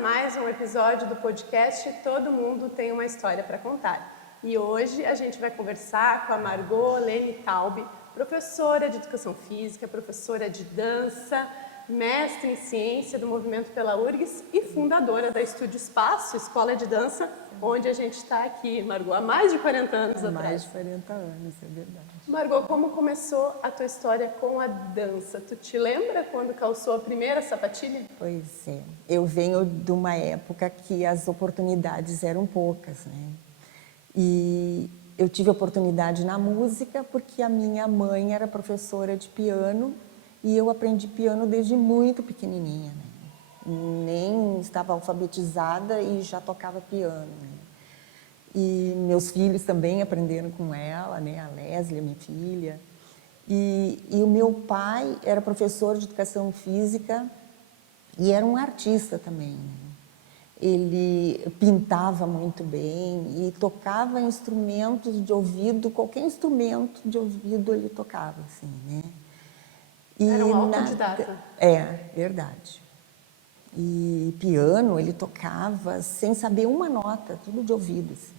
mais um episódio do podcast Todo Mundo Tem Uma História para Contar. E hoje a gente vai conversar com a Margot Lene Taube, professora de Educação Física, professora de dança, mestre em Ciência do Movimento pela URGS e fundadora da Estúdio Espaço, escola de dança, onde a gente está aqui, Margot, há mais de 40 anos atrás. Mais de 40 anos, é verdade. Margot, como começou a tua história com a dança? Tu te lembra quando calçou a primeira sapatilha? Pois é, eu venho de uma época que as oportunidades eram poucas, né? E eu tive oportunidade na música porque a minha mãe era professora de piano e eu aprendi piano desde muito pequenininha, né? Nem estava alfabetizada e já tocava piano, né? E meus filhos também aprenderam com ela, né? A Leslie, minha filha. E o meu pai era professor de educação física e era um artista também. Ele pintava muito bem e tocava instrumentos de ouvido, qualquer instrumento de ouvido ele tocava, assim, né? E era um autodidata. Verdade. E piano ele tocava sem saber uma nota, tudo de ouvido, assim.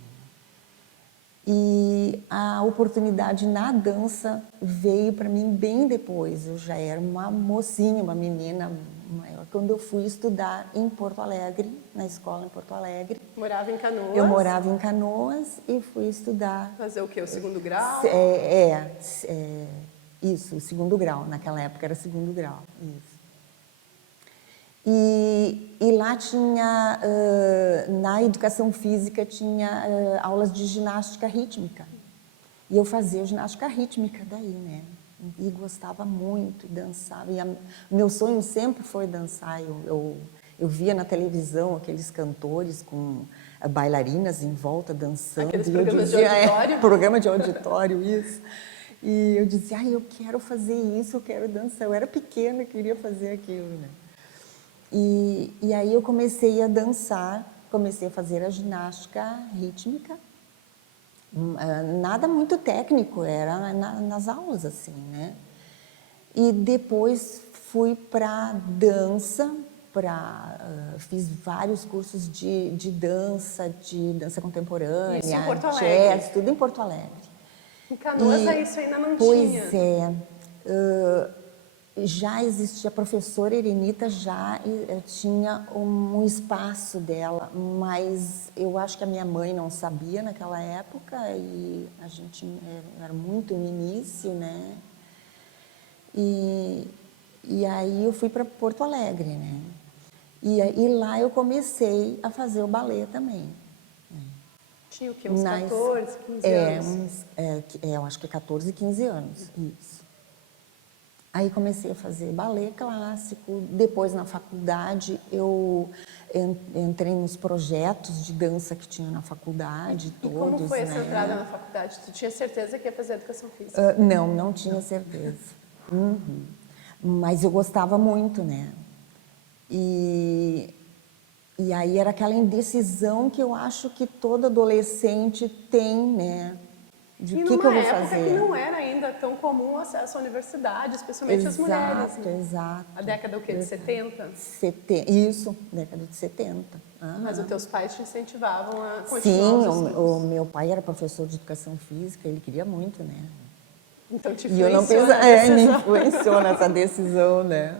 E a oportunidade na dança veio para mim bem depois. Eu já era uma mocinha, uma menina maior, quando eu fui estudar em Porto Alegre, na escola em Porto Alegre. Morava em Canoas? Eu morava em Canoas e fui estudar. Fazer o quê? O segundo grau? Isso, o segundo grau. Naquela época era segundo grau, isso. E lá tinha, na educação física, tinha aulas de ginástica rítmica. E eu fazia ginástica rítmica daí, né? E gostava muito, dançava. E meu sonho sempre foi dançar. Eu via na televisão aqueles cantores com bailarinas em volta dançando. Aqueles programas de auditório? Programa de auditório, isso. E eu dizia, eu quero fazer isso, eu quero dançar. Eu era pequena e queria fazer aquilo, né? E aí eu comecei a dançar, comecei a fazer a ginástica rítmica. Nada muito técnico, era nas aulas, assim, né? E depois fui para dança, fiz vários cursos de dança contemporânea, isso em Porto jazz, Alegre. Tudo em Porto Alegre. Em Canoas isso ainda não tinha. Pois é. Já existia, a professora Erenita já tinha um espaço dela, mas eu acho que a minha mãe não sabia naquela época e a gente era muito no início, né? E aí eu fui para Porto Alegre, né? E lá eu comecei a fazer o balé também. Tinha o quê? Uns 14, 15 anos? Eu acho que 14, 15 anos, isso. Aí comecei a fazer balé clássico, depois na faculdade eu entrei nos projetos de dança que tinha na faculdade, todos, né? E como foi essa entrada na faculdade? Tu tinha certeza que ia fazer educação física? Não tinha certeza. Uhum. Mas eu gostava muito, né? E aí era aquela indecisão que eu acho que todo adolescente tem, né? De e que eu vou fazer. numa época que não era ainda tão comum o acesso à universidade, especialmente as mulheres. Né? Exato. A década o quê? De 70? Isso, década de 70. Mas os teus pais te incentivavam a continuar Sim, os estudos? o meu pai era professor de educação física, ele queria muito, né? Então te E eu não influenciou me influenciou nessa decisão, né?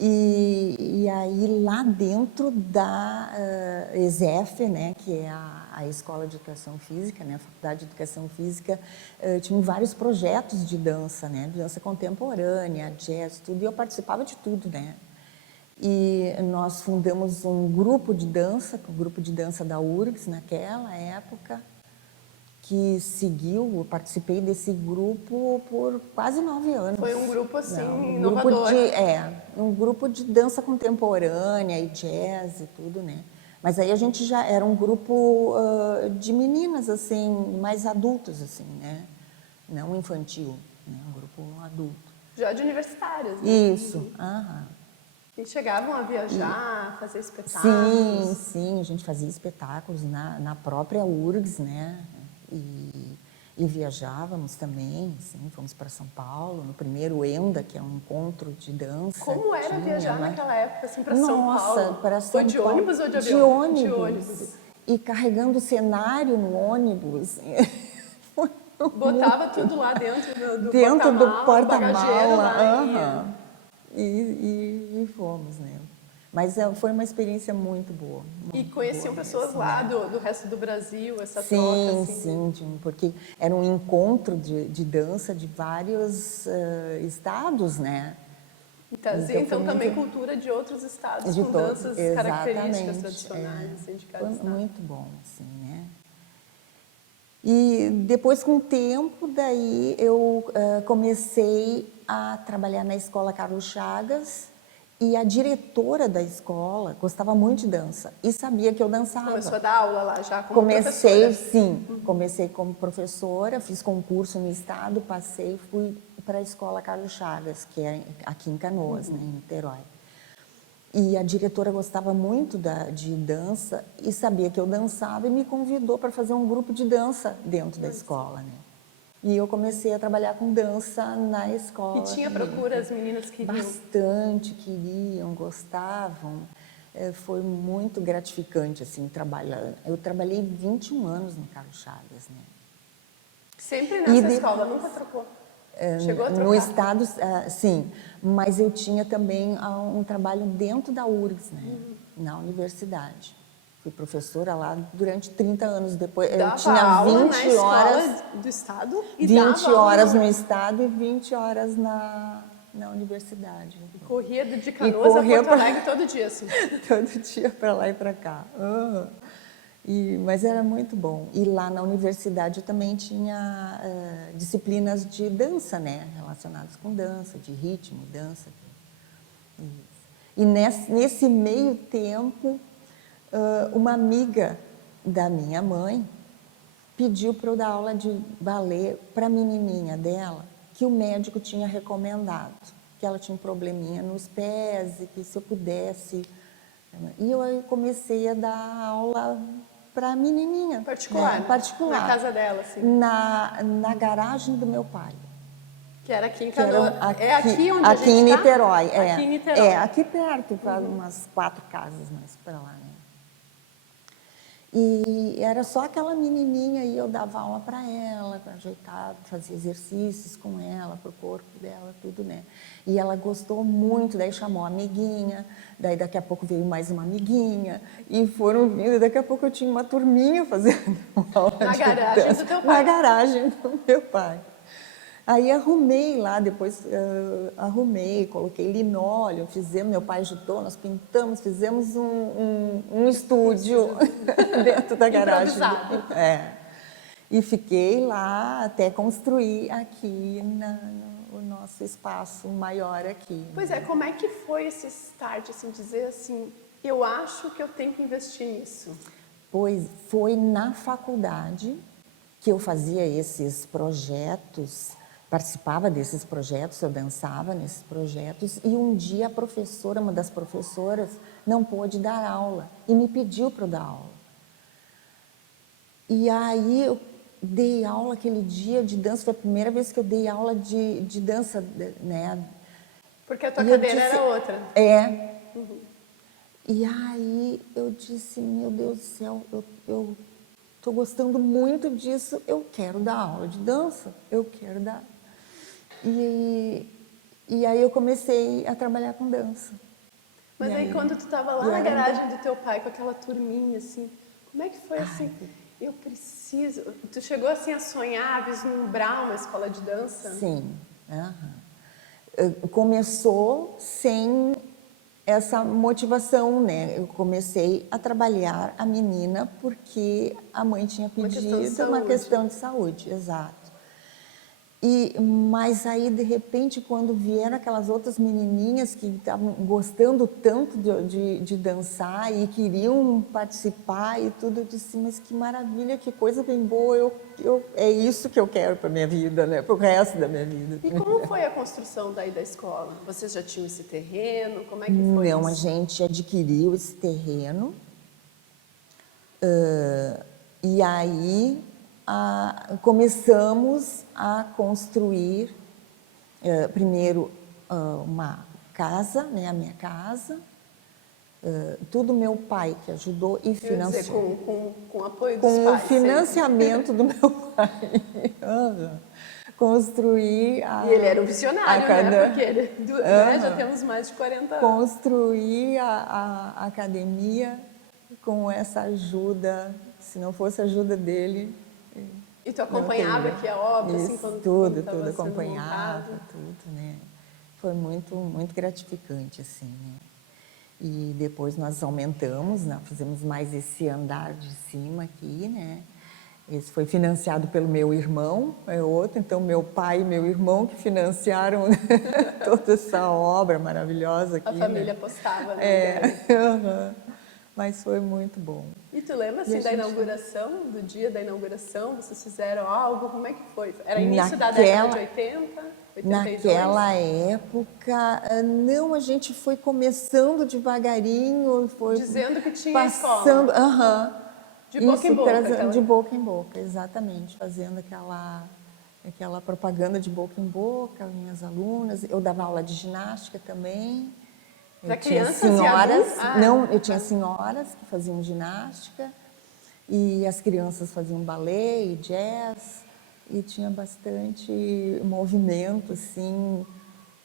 E aí lá dentro da ESEF, né, que é a Escola de Educação Física, né, a Faculdade de Educação Física, tinha vários projetos de dança, né, de dança contemporânea, jazz, tudo, e eu participava de tudo, né. E nós fundamos um grupo de dança, o grupo de dança da URGS naquela época, que seguiu, eu participei desse grupo por quase 9 anos. Foi um grupo assim, inovador. Um grupo de dança contemporânea e jazz e tudo, né? Mas aí a gente já era um grupo de meninas, assim, mais adultos, assim, né? Não infantil, né? Um grupo adulto. Já de universitários, né? Isso, E chegavam a viajar, fazer espetáculos? Sim, a gente fazia espetáculos na própria URGS, né? E viajávamos também, assim, fomos para São Paulo, no primeiro ENDA, que é um encontro de dança. Como era viajar naquela época, assim, para São Paulo? Nossa, para São Foi Paulo. de ônibus ou de avião? De ônibus. De ônibus. E carregando o cenário no ônibus. Foi Botava tudo lá dentro do dentro do bagageiro lá porta-mala. E fomos, né? Mas foi uma experiência muito boa. E conheciam pessoas lá do resto do Brasil, essa sim, troca, assim? Sim, porque era um encontro de dança de vários estados, né? Então também cultura de outros estados com danças características tradicionais, assim, de cada estado. Foi muito bom, assim, né? E depois, com o tempo, daí eu comecei a trabalhar na escola Carlos Chagas e a diretora da escola gostava muito de dança e sabia que eu dançava. Começou a dar aula lá já como professora? Sim. Comecei como professora, fiz concurso no estado, passei e fui para a escola Carlos Chagas, que é aqui em Canoas, né, em Niterói. E a diretora gostava muito de dança e sabia que eu dançava e me convidou para fazer um grupo de dança dentro da escola, né? E eu comecei a trabalhar com dança na escola. E tinha procura, as meninas queriam? Bastante queriam, gostavam. Foi muito gratificante, assim, trabalhar. Eu trabalhei 21 anos no Carlos Chagas, né? Sempre nessa escola, nunca trocou? Chegou a trocar? No estado, sim, mas eu tinha também um trabalho dentro da URGS, né? Na universidade. Fui professora lá durante 30 anos. Depois eu tinha aula 20 na horas escola do estado e 20 horas no estado e 20 horas na universidade. E corria de Canoas a Porto Alegre todo dia, assim? Todo dia para lá e para cá. Mas era muito bom. E lá na universidade eu também tinha disciplinas de dança, né? Relacionadas com dança, de ritmo, dança. E nesse meio tempo, uma amiga da minha mãe pediu para eu dar aula de balé para a menininha dela, que o médico tinha recomendado, que ela tinha um probleminha nos pés e que se eu pudesse... E eu comecei a dar aula para a menininha. Particular? Né? Particular. Na casa dela, assim? Na garagem do meu pai. Que era aqui em Canoas. É aqui onde aqui em Niterói, tá? Aqui em Niterói. Aqui perto, umas 4 casas mais para lá, né? E era só aquela menininha e eu dava aula para ela, para ajeitar, fazia exercícios com ela, para o corpo dela, tudo, né? E ela gostou muito, daí chamou a amiguinha, daí daqui a pouco veio mais uma amiguinha, e foram vindo, daqui a pouco eu tinha uma turminha fazendo aula na garagem do teu pai? Na garagem do meu pai. Aí arrumei lá, depois coloquei linóleo, meu pai ajudou, nós pintamos, fizemos um estúdio dentro da garagem. Improvisado. E fiquei lá até construir aqui o nosso espaço maior aqui. Pois é, como é que foi esse start, assim, dizer assim, eu acho que eu tenho que investir nisso? Pois foi na faculdade que eu fazia esses projetos, participava desses projetos, eu dançava nesses projetos, e um dia a professora, uma das professoras, não pôde dar aula e me pediu para eu dar aula. E aí eu dei aula aquele dia de dança, foi a primeira vez que eu dei aula de dança, né? Porque a tua cadeira era outra. E aí eu disse, meu Deus do céu, eu estou gostando muito disso, eu quero dar aula de dança, eu quero dar... E aí eu comecei a trabalhar com dança. Mas aí quando tu estava lá na garagem do teu pai com aquela turminha, assim, como é que foi assim? Eu preciso... Tu chegou assim a sonhar, a vislumbrar uma escola de dança? Sim. Começou sem essa motivação, né? Eu comecei a trabalhar a menina porque a mãe tinha pedido uma questão de saúde, exato. Mas aí, de repente, quando vieram aquelas outras menininhas que estavam gostando tanto de dançar e queriam participar e tudo, eu disse, mas que maravilha, que coisa bem boa, é isso que eu quero para a minha vida, né? Para o resto da minha vida. E como foi a construção daí da escola? Vocês já tinham esse terreno? Como é que foi Não, isso? a gente adquiriu esse terreno e aí começamos a construir, primeiro, uma casa, né, a minha casa, tudo meu pai que ajudou e financiou. Com apoio dos Com pais. o financiamento do meu pai. Construir a... E ele era um visionário, né? Porque ele, né, já temos mais de 40 anos. Construir a academia com essa ajuda. Se não fosse a ajuda dele... E tu acompanhava aqui a obra, isso, assim, quando tudo estava sendo acompanhava, montado? tudo, né? Foi muito, muito gratificante, assim, né? E depois nós aumentamos, né? Fizemos mais esse andar de cima aqui, né? Esse foi financiado pelo meu irmão, é outro, então meu pai e meu irmão que financiaram toda essa obra maravilhosa aqui. A família né? apostava na ideia. Mas foi muito bom. E tu lembra, assim, da inauguração, do dia da inauguração? Vocês fizeram algo? Como é que foi? Era início da década de 80? 82? Naquela época, não, a gente foi começando devagarinho, foi dizendo que tinha passando, escola. De boca em boca. De boca em boca, exatamente, fazendo aquela propaganda de boca em boca, minhas alunas. Eu dava aula de ginástica também. Para crianças e adultos? Não, eu tinha senhoras que faziam ginástica e as crianças faziam balé e jazz. E tinha bastante movimento, assim,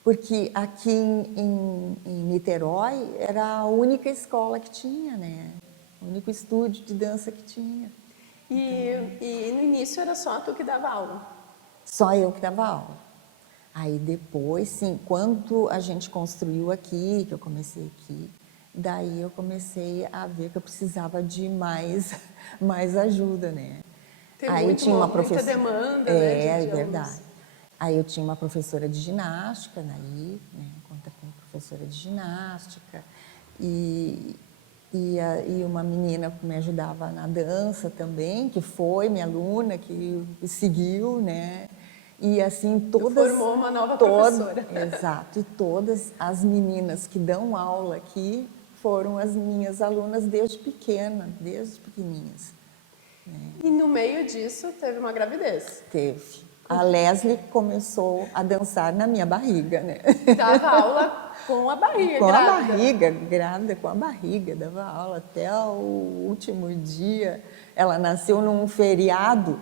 porque aqui em Niterói era a única escola que tinha, né? O único estúdio de dança que tinha. E no início era só tu que dava aula? Só eu que dava aula. Aí depois, sim, quando a gente construiu aqui, que eu comecei aqui, daí eu comecei a ver que eu precisava de mais ajuda, né? Aí tinha uma professora, muita demanda, né? É verdade. Aí eu tinha uma professora de ginástica, daí, né? Contratei uma professora de ginástica e uma menina que me ajudava na dança também, que foi minha aluna, que seguiu, né? E assim todas... Tu formou uma nova professora. Exato. E todas as meninas que dão aula aqui foram as minhas alunas desde pequena, desde pequenininhas. E no meio disso teve uma gravidez? Teve. A Leslie começou a dançar na minha barriga, né? Dava aula com a barriga, com grávida. Com a barriga, grávida, com a barriga. Dava aula até o último dia. Ela nasceu num feriado.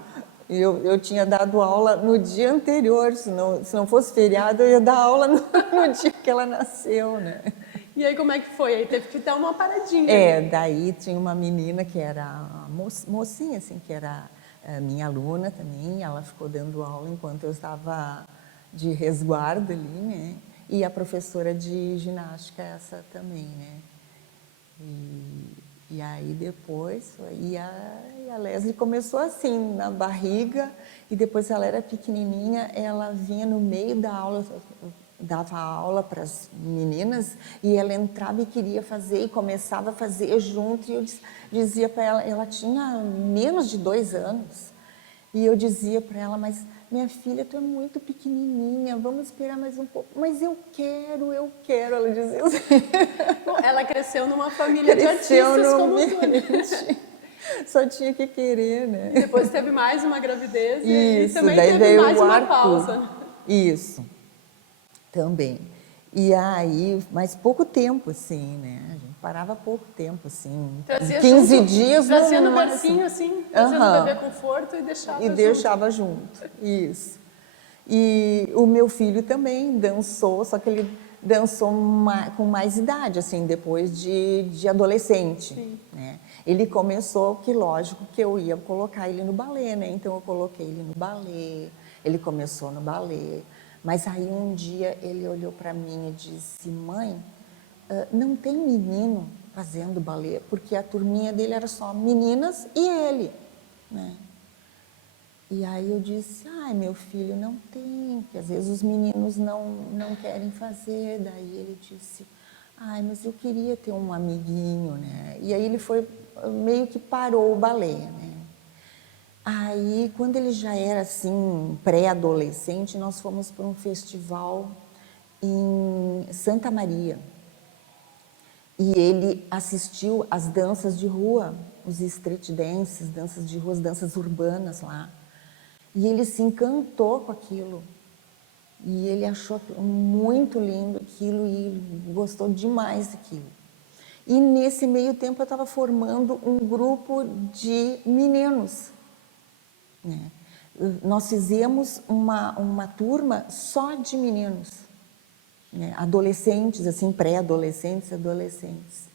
Eu tinha dado aula no dia anterior. Se não fosse feriado, eu ia dar aula no dia que ela nasceu, né? E aí como é que foi? Aí teve que dar uma paradinha. Daí tinha uma menina que era mocinha, assim, que era minha aluna também. Ela ficou dando aula enquanto eu estava de resguardo ali, né? E a professora de ginástica, essa também, né? E aí depois, a Leslie começou assim, na barriga, e depois ela era pequenininha, ela vinha no meio da aula, dava aula para as meninas, e ela entrava e queria fazer, e começava a fazer junto, e eu dizia para ela tinha menos de 2 anos, e eu dizia para ela, mas minha filha, tu é muito pequenininha, vamos esperar mais um pouco. Mas eu quero, ela dizia assim. Bom, ela cresceu numa família de artistas como tu. Só tinha que querer, né? E depois teve mais uma gravidez e também daí teve mais uma Arthur. pausa. Isso, também. E aí, mas pouco tempo, assim, né? A gente parava pouco tempo, assim. Trazia 15 junto, dias trazia no bercinho, assim, trazendo o bebê conforto e deixava junto. Deixava junto, isso. E o meu filho também dançou, só que ele dançou com mais idade, assim, depois de adolescente. Sim. Né? Ele começou, que lógico que eu ia colocar ele no balé, né? Então eu coloquei ele no balé, ele começou no balé. Mas aí um dia ele olhou para mim e disse, mãe, não tem menino fazendo balé, porque a turminha dele era só meninas e ele, né? E aí eu disse, ai meu filho, não tem, porque às vezes os meninos não querem fazer. Daí ele disse, ai, mas eu queria ter um amiguinho, né? E aí ele foi, meio que parou o balé, né? Aí, quando ele já era assim, pré-adolescente, nós fomos para um festival em Santa Maria. E ele assistiu às danças de rua os street dances, danças de rua, danças urbanas lá. E ele se encantou com aquilo. E ele achou muito lindo aquilo e gostou demais daquilo. E nesse meio tempo eu estava formando um grupo de meninos, né? Nós fizemos uma turma só de meninos, né? Adolescentes, assim, pré-adolescentes, adolescentes.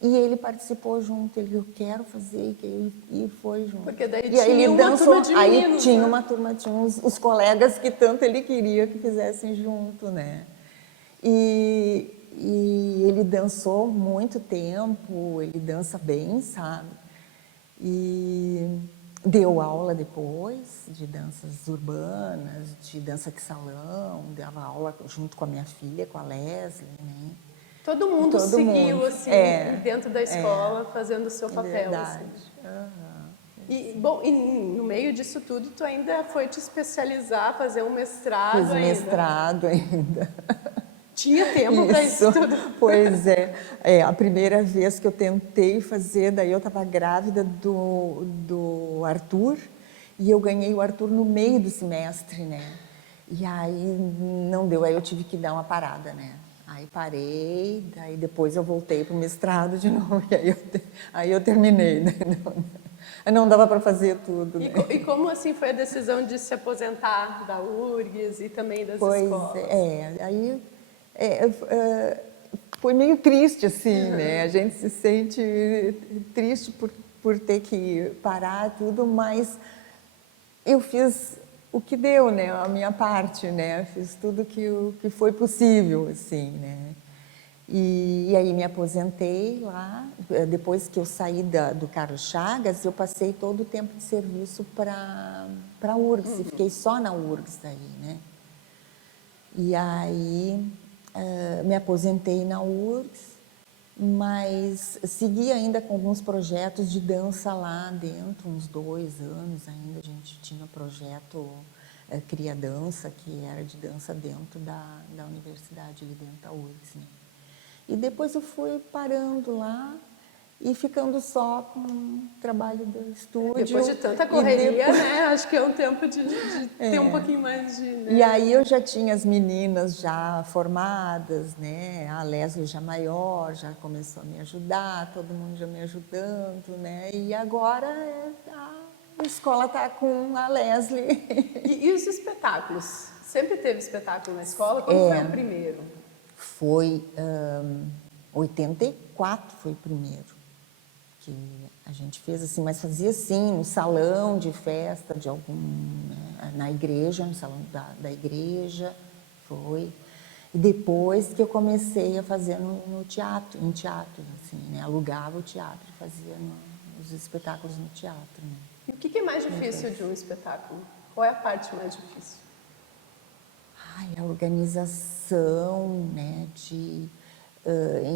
E ele participou junto, eu quero fazer, e foi junto. Porque daí e tinha aí ele uma dançou, turma de aí meninos, tinha né? uma turma, tinha os colegas que tanto ele queria que fizessem junto, né? E ele dançou muito tempo, ele dança bem, sabe? E deu aula depois de danças urbanas, de dança de salão, dava aula junto com a minha filha, com a Leslie, né? Todo mundo Todo seguiu, mundo. assim, É, dentro da escola, fazendo o seu é papel, assim. verdade. Aham. E, bom, e no meio disso tudo, tu ainda foi te especializar, fazer um mestrado Fiz ainda. mestrado ainda. Tinha tempo para isso tudo. Pois é. A primeira vez que eu tentei fazer, daí eu estava grávida do Arthur, e eu ganhei o Arthur no meio do semestre, né? E aí não deu, aí eu tive que dar uma parada, né? Aí parei, daí depois eu voltei para o mestrado de novo, e aí eu terminei, né? Não dava para fazer tudo, né? E como assim foi a decisão de se aposentar da URGS e também das Pois escolas? aí foi meio triste, assim, né? A gente se sente triste por ter que parar tudo, mas eu fiz o que deu, né? A minha parte, né? Fiz tudo que foi possível, assim, né? E aí me aposentei lá. Depois que eu saí do Carlos Chagas, eu passei todo o tempo de serviço para a URGS, e fiquei só na URGS daí, né? E aí me aposentei na URGS, mas segui ainda com alguns projetos de dança lá dentro, uns 2 anos ainda. A gente tinha um projeto Cria Dança, que era de dança dentro da universidade, ali dentro da URGS, né? E depois eu fui parando lá e ficando só com o trabalho do estúdio. Depois de tanta correria, né? Acho que é um tempo de ter um pouquinho mais de... Né? E aí eu já tinha as meninas já formadas, né? A Leslie já maior, já começou a me ajudar, todo mundo já me ajudando, né? E agora a escola está com a Leslie. E os espetáculos? Sempre teve espetáculo na escola? Quando foi o primeiro? Foi 84 foi o primeiro que a gente fez, assim, mas fazia assim, no salão de festa de algum, né, na igreja, no salão da igreja, foi. E depois que eu comecei a fazer no teatro, em teatro, assim, né, alugava o teatro e fazia os espetáculos no teatro, né. E o que é mais difícil de um espetáculo? Qual é a parte mais difícil? Ai, a organização, né, de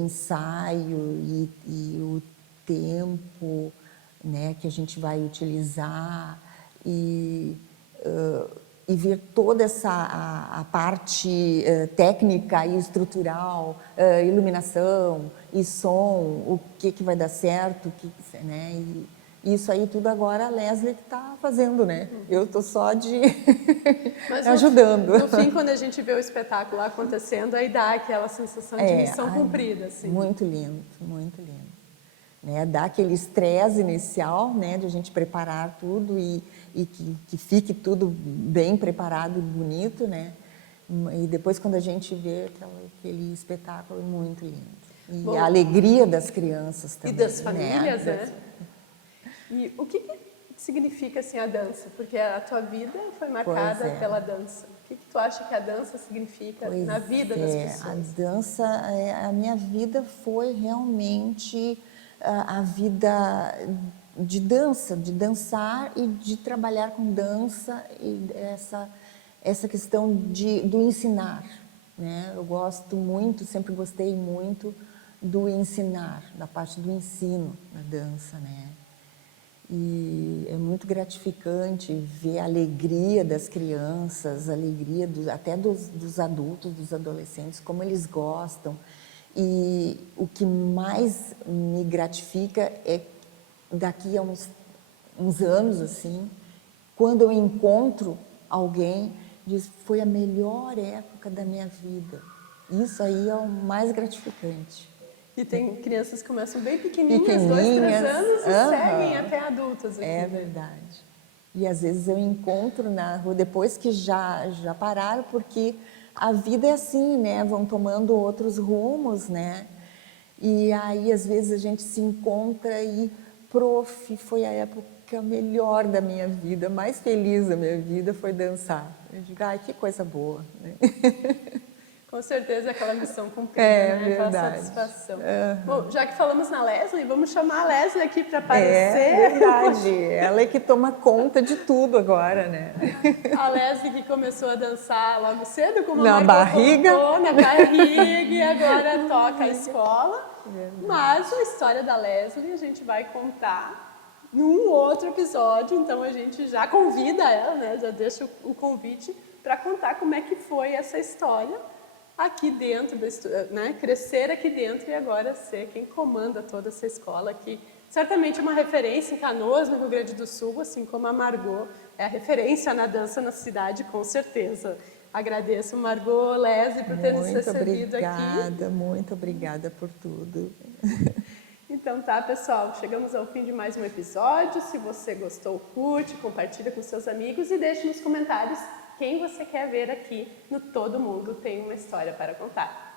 ensaio e o tempo, né, que a gente vai utilizar e ver toda a parte técnica e estrutural, iluminação e som, o que vai dar certo, né, e isso aí tudo agora a Leslie que está fazendo, né? Eu estou só Mas ajudando. No fim, quando a gente vê o espetáculo lá acontecendo, aí dá aquela sensação de missão cumprida, assim. Muito lindo, muito lindo. Né? Dá aquele estresse inicial, né, de a gente preparar tudo e que fique tudo bem preparado e bonito, né? E depois quando a gente vê aquele espetáculo, é muito lindo. E Bom, a alegria das crianças também. E das famílias, né? E o que significa assim a dança? Porque a tua vida foi marcada pela dança. O que tu acha que a dança significa na vida das pessoas? A dança, a minha vida foi realmente a vida de dança, de dançar e de trabalhar com dança e essa questão do ensinar, né? Eu gosto muito, sempre gostei muito do ensinar, da parte do ensino da dança, né? E é muito gratificante ver a alegria das crianças, a alegria até dos adultos, dos adolescentes, como eles gostam. E o que mais me gratifica é daqui a uns anos, assim, quando eu encontro alguém, diz, foi a melhor época da minha vida. Isso aí é o mais gratificante. E tem crianças que começam bem pequenininhas, 2, 3 anos, e seguem até adultas. Aqui, é verdade. E às vezes eu encontro na rua, depois que já pararam, porque a vida é assim, né? Vão tomando outros rumos, né? E aí, às vezes, a gente se encontra e, prof, foi a época melhor da minha vida, mais feliz da minha vida foi dançar. Eu digo, ai, que coisa boa, né? Com certeza, aquela missão cumprida, É né? Aquela verdade. satisfação. Bom, já que falamos na Leslie, vamos chamar a Leslie aqui para aparecer. É verdade, ela é que toma conta de tudo agora, né? A Leslie que começou a dançar logo cedo, como Na a Margot barriga. colocou, na barriga, e agora toca a escola. Mas a história da Leslie a gente vai contar num outro episódio, então a gente já convida ela, né? Já deixa o convite para contar como é que foi essa história aqui dentro, né? Crescer aqui dentro e agora ser quem comanda toda essa escola que certamente é uma referência em Canoas, no Rio Grande do Sul, assim como a Margot é a referência na dança na cidade, com certeza. Agradeço, Margot, Leslie, por ter nos recebido aqui. Muito obrigada por tudo. Então tá, pessoal, chegamos ao fim de mais um episódio. Se você gostou, curte, compartilha com seus amigos e deixe nos comentários quem você quer ver aqui no Todo Mundo Tem Uma História para Contar.